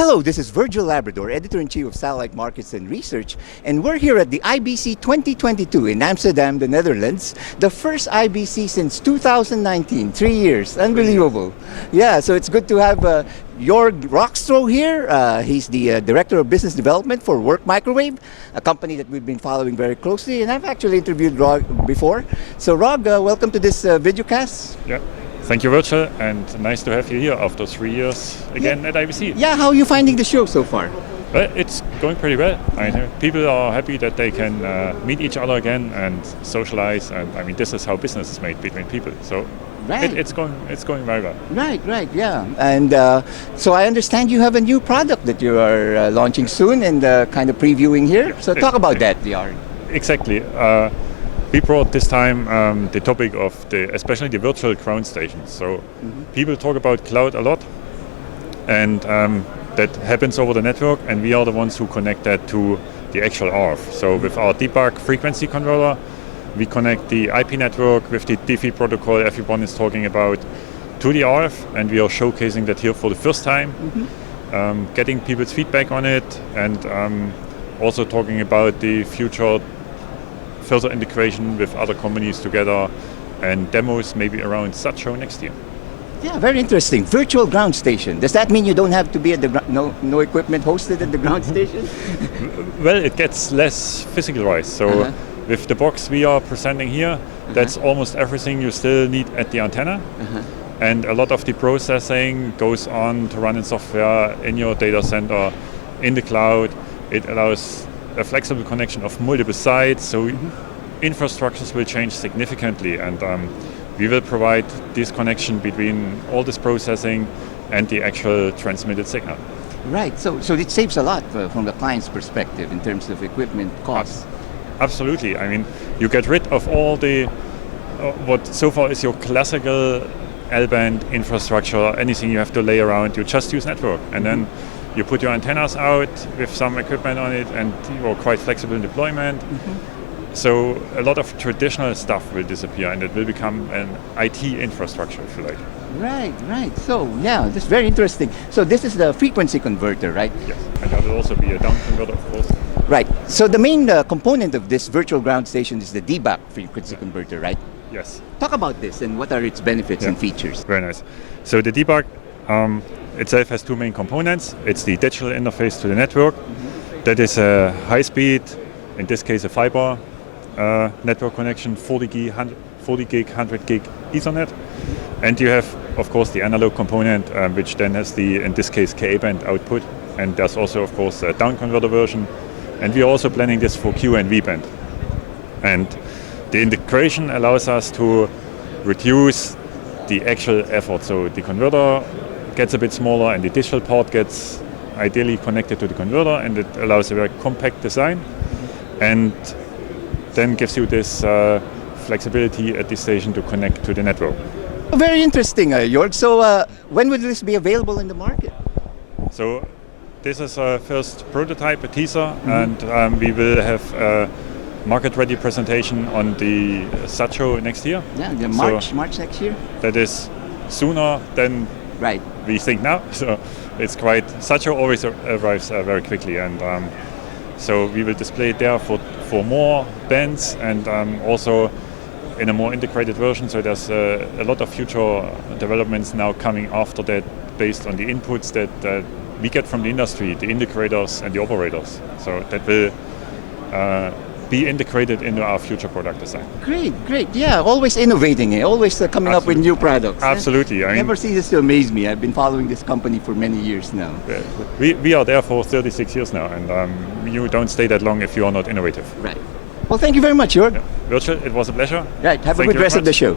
Hello, this is Virgil Labrador, Editor-in-Chief of Satellite Markets and Research, and we're here at the IBC 2022 in Amsterdam, the Netherlands, the first IBC since 2019, 3 years, unbelievable. Yeah, so it's good to have Jorg Rockstroh here. He's the Director of Business Development for Work Microwave, a company that we've been following very closely, and I've actually interviewed Rog before. So Rog, welcome to this videocast. Yeah. Thank you, Virgil, and nice to have you here after 3 years again at IBC. Yeah, how are you finding the show so far? Well, it's going pretty well. People are happy that they can meet each other again and socialize, and I mean, this is how business is made between people. So right. it's going very well. Right, yeah. And so I understand you have a new product that you are launching soon and kind of previewing here. So talk about that, Jorg. Exactly. We brought this time the topic of especially the virtual ground stations. So people talk about cloud a lot, and that happens over the network, and we are the ones who connect that to the actual RF. So with our Debug frequency controller, we connect the IP network with the DeFi protocol everyone is talking about to the RF, and we are showcasing that here for the first time, getting people's feedback on it, and also talking about the future further integration with other companies together, and demos maybe around Satchel next year. Yeah, very interesting. Virtual ground station. Does that mean you don't have to be at the no equipment hosted at the ground station? Well, it gets less physicalized. So with the box we are presenting here, that's almost everything you still need at the antenna. And a lot of the processing goes on to run in software in your data center, in the cloud. It allows a flexible connection of multiple sites, so infrastructures will change significantly, and we will provide this connection between all this processing and the actual transmitted signal. Right, so it saves a lot from the client's perspective in terms of equipment costs. Absolutely. I mean, you get rid of all the what so far is your classical L-band infrastructure, anything you have to lay around, you just use network, and then you put your antennas out with some equipment on it, and you're quite flexible in deployment. So a lot of traditional stuff will disappear, and it will become an IT infrastructure, if you like. Right. So yeah, that's very interesting. So this is the frequency converter, right? Yes, and there will also be a down converter, of course. Right. So the main component of this virtual ground station is the Debug frequency converter, right? Yes. Talk about this and what are its benefits and features. Very nice. So the Debug itself has two main components. It's the digital interface to the network. That is a high-speed, in this case a fiber network connection, 40 gig, 100 gig Ethernet. And you have, of course, the analog component, which then has the, in this case, Ka-band output. And there's also, of course, a down converter version. And we are also planning this for Q and V band. And the integration allows us to reduce the actual effort. So the converter gets a bit smaller, and the digital part gets ideally connected to the converter, and it allows a very compact design, and then gives you this flexibility at this station to connect to the network. Very interesting, Jorg. So when will this be available in the market? So this is our first prototype, a teaser, and we will have a market-ready presentation on the Satchel next year. Yeah, the March next year. That is sooner than we think now. So it's quite, Satchel always arrives very quickly, and so we will display it there for more bands, and also in a more integrated version. So there's a lot of future developments now coming after that, based on the inputs that we get from the industry, the integrators and the operators. So that will be integrated into our future product design. Great. Yeah, always innovating, always coming up with new products. Absolutely. I never see this to amaze me. I've been following this company for many years now. We are there for 36 years now, and you don't stay that long if you are not innovative. Right. Well, thank you very much, Jorg. Virgil, it was a pleasure. Right, have a good rest of the show.